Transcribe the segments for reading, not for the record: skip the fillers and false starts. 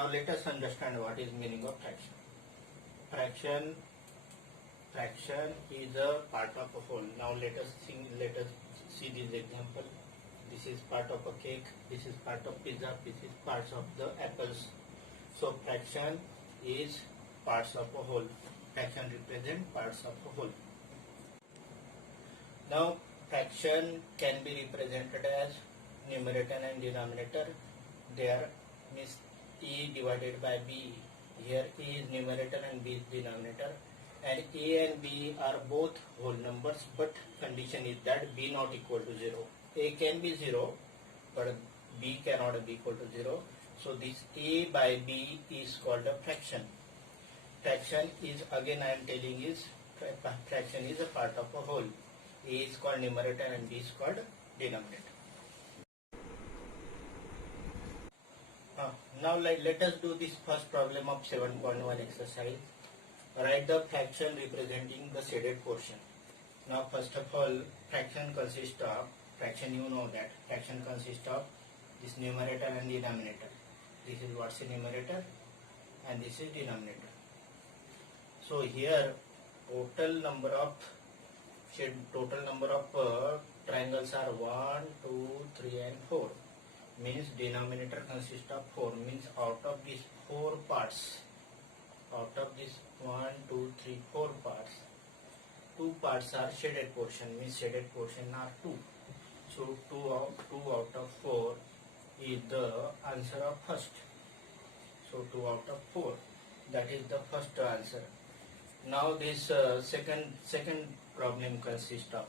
Now let us understand what is meaning of fraction. Fraction is a part of a whole. Now let us see this example. This is part of a cake. This is part of pizza. This is parts of the apples. So fraction is parts of a whole. Fraction represent parts of a whole. Now fraction can be represented as numerator and denominator. There means A divided by B. Here A is numerator and B is denominator. And A and B are both whole numbers, but condition is that B not equal to 0. A can be 0, but B cannot be equal to 0. So this A by B is called a fraction. Fraction is, again I am telling, is fraction is a part of a whole. A is called numerator and B is called denominator. Now let us do this first problem of 7.1 exercise. Write the fraction representing the shaded portion. Now first of all, fraction consists of, you know that fraction consists of this numerator and denominator. This is what's a numerator and this is denominator. So here total number of triangles are 1, 2, 3 and 4. Means denominator consists of 4. Means out of these 4 parts, out of this 1, 2, 3, 4 parts, 2 parts are shaded portion. Means shaded portion are 2. So 2 out of 4 is the answer of first. So 2 out of 4. That is the first answer. Now this second problem consists of,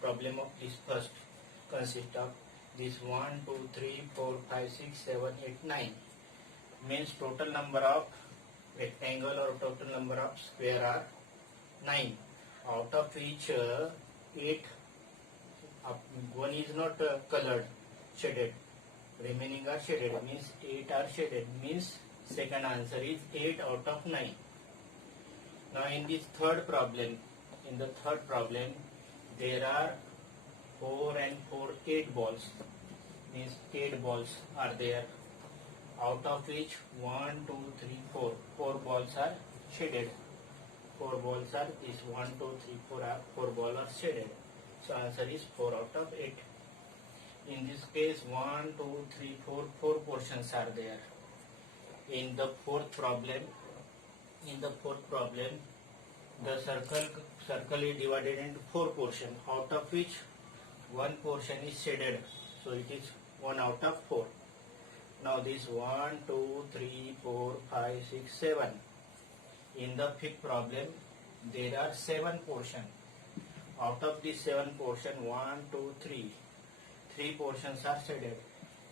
problem of this first consists of this 1, 2, 3, 4, 5, 6, 7, 8, 9. Means total number of rectangle or total number of square are 9. Out of which 8, one is not colored, shaded. Remaining are shaded. Means 8 are shaded. Means second answer is 8 out of 9. Now in this third problem, there are 4 and 4, 8 balls. Means 8 balls are there. Out of which 1, 2, 3, 4. 4 balls are shaded. 4 balls are this 1, 2, 3, 4 are 4 balls are shaded. So answer is 4 out of 8. In this case 1, 2, 3, 4 portions are there. In the fourth problem, the circle is divided into 4 portions, out of which 1 portion is shaded. So it is 1 out of 4. Now this 1, 2, 3, 4, 5, 6, 7. In the fifth problem, there are 7 portions. Out of this 7 portion, 1, 2, 3. 3 portions are shaded.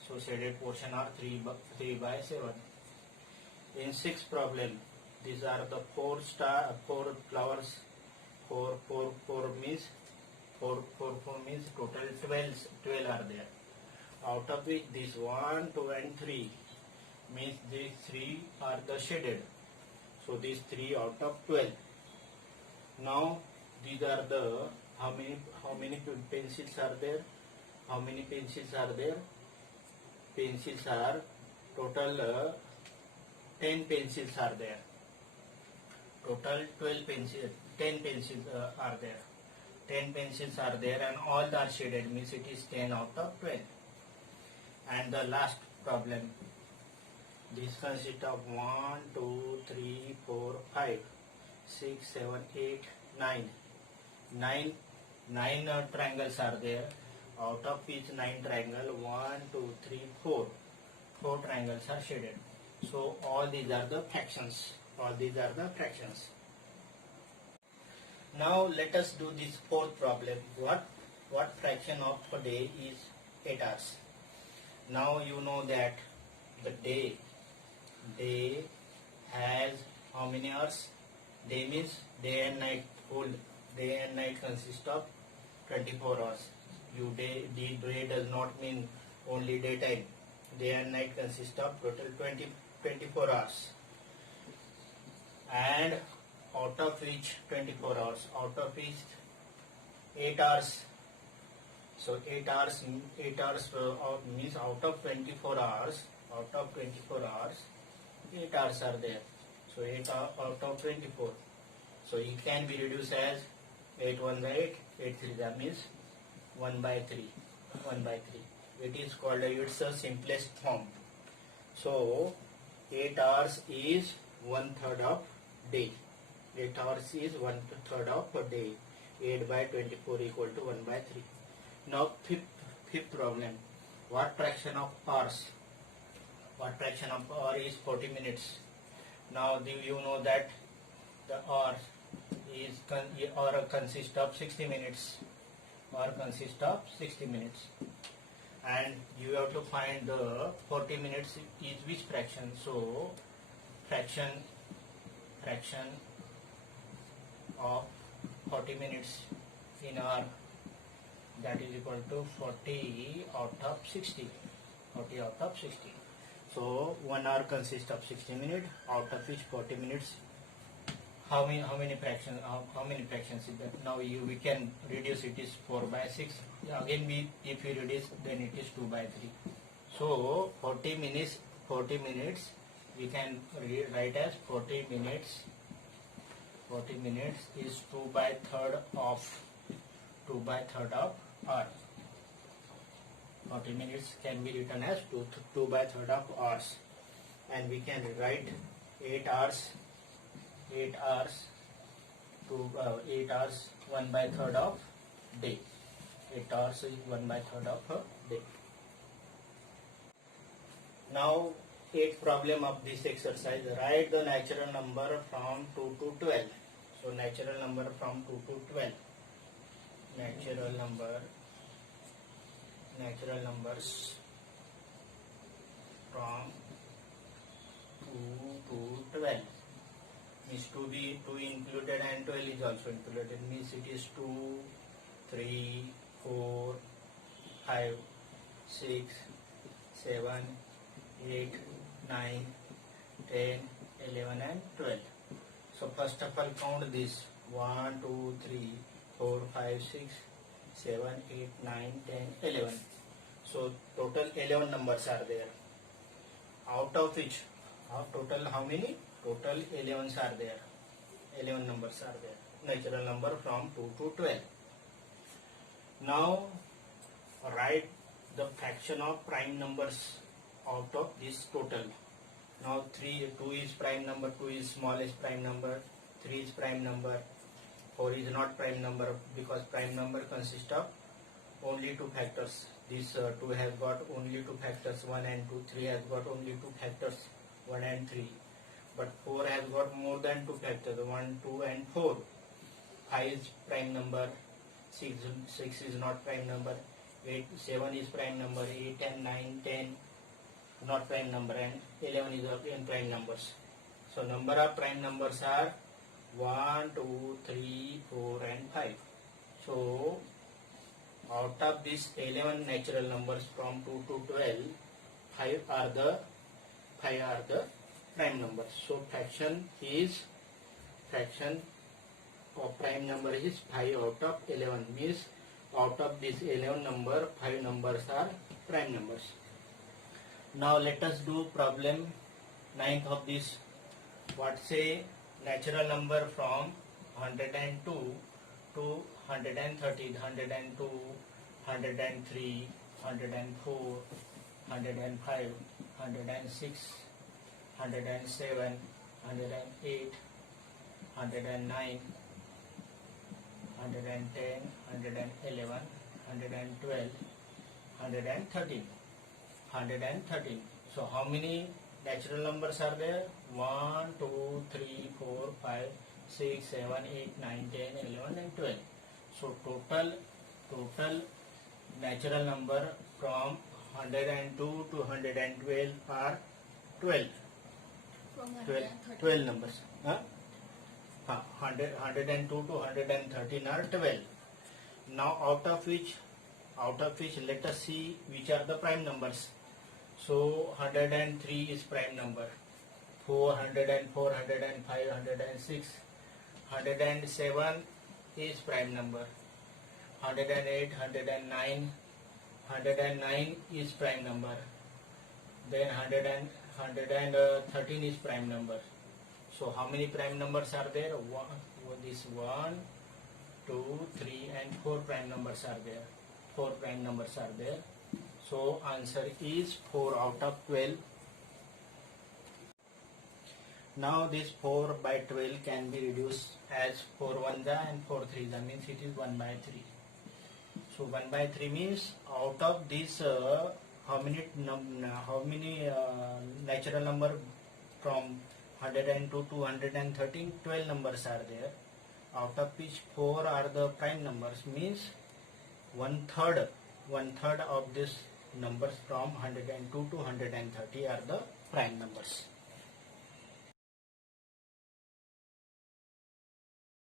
So shaded portion are 3 by 7. In sixth problem, these are the 4 flowers. 4 means total 12 are there. Out of which this 1, 2 and 3 means these 3 are the shaded. So these 3 out of 12. Now these are the, how many pencils are there? How many pencils are there? Pencils are total 10 pencils are there. Total 12 pencils, 10 pencils are there. 10 pencils are there and all are shaded, means it is 10 out of 12. And the last problem, this consists of 1, 2, 3, 4, 5, 6, 7, 8, 9. 9 triangles are there. Out of each 9 triangle, 1, 2, 3, 4. 4 triangles are shaded. So all these are the fractions. Now let us do this fourth problem. What fraction of a day is 8 hours? Now you know that the day has how many hours? Day means day and night. Whole day and night consist of 24 hours. Day does not mean only daytime. Day and night consist of total 24 hours. And out of which 24 hours, out of which 8 hours. So 8 hours means out of 24 hours, Out of 24 hours, 8 hours are there. So 8 out of 24. So it can be reduced as 8 1 by 8, 8 3, that means 1 by 3. 1 by 3. It is called, it's a simplest form. So 8 hours is 1/3 of day. 8 hours is 1/3 of a day. 8 by 24 equal to 1 by 3. Now fifth problem. What fraction of hours? What fraction of hour is 40 minutes? Now do you know that the hour is consists of 60 minutes. Hour consists of 60 minutes. And you have to find the 40 minutes is which fraction. So fraction of 40 minutes in hour, that is equal to 40 out of 60. 40 out of 60. So 1 hour consists of 60 minutes, out of which 40 minutes. How many fractions is that? Now we can reduce, it is 4 by 6. Again if we reduce, then it is 2 by 3. So 40 minutes we can write as 40 minutes. 40 minutes is 2 by 3rd of hour. 40 minutes can be written as 2 by 3rd of hours. And we can write 8 hours 1 by 3rd of day. 8 hours is 1 by 3rd of a day. Now 8th problem of this exercise. Write the natural number from 2 to 12. So natural number from 2 to 12. Natural numbers from 2 to 12. Means 2 included and 12 is also included. Means it is 2, 3, 4, 5, 6, 7, 8, 9, 10, 11 and 12. So first of all count this. 1, 2, 3, 4, 5, 6, 7, 8, 9, 10, 11. So total 11 numbers are there. Out of which, total how many? Total 11s are there. 11 numbers are there. Natural number from 2 to 12. Now write the fraction of prime numbers out of this total. Now 2 is prime number, 2 is smallest prime number, 3 is prime number, 4 is not prime number, because prime number consists of only 2 factors. This 2 has got only 2 factors, 1 and 2. 3 has got only 2 factors, 1 and 3. But 4 has got more than 2 factors, 1, 2 and 4. 5 is prime number, 6 is not prime number, 7 is prime number, 8 and 9, 10 not prime number, and 11 is again prime numbers. So number of prime numbers are 1, 2, 3, 4 and 5. So out of these 11 natural numbers from 2 to 12, 5 are the prime numbers. So fraction of prime number is 5 out of 11. Means out of this 11 number, 5 numbers are prime numbers. Now let us do problem 9th of this. What say natural number from 102 to 130, 102, 103, 104, 105, 106, 107, 108, 109, 110, 111, 112, 113. 113. So how many natural numbers are there? 1, 2, 3, 4, 5, 6, 7, 8, 9, 10, 11 and 12. So total natural number from 102 to 112 are 12. 12 numbers. 102 to 113 are 12. Now out of which let us see which are the prime numbers. So 103 is prime number, 404, 105, 106, 107 is prime number, 108, 109 is prime number, Then 113 is prime number. So how many prime numbers are there? This 1, 2, 3 and 4 prime numbers are there. 4 prime numbers are there. So answer is 4 out of 12. Now this 4 by 12 can be reduced as 4 1 and 4 3 means it is 1 by 3. So 1 by 3 means out of this how many natural number from 102 to 113, 12 numbers are there, out of which 4 are the prime numbers, means one third of this numbers from 102 to 130 are the prime numbers.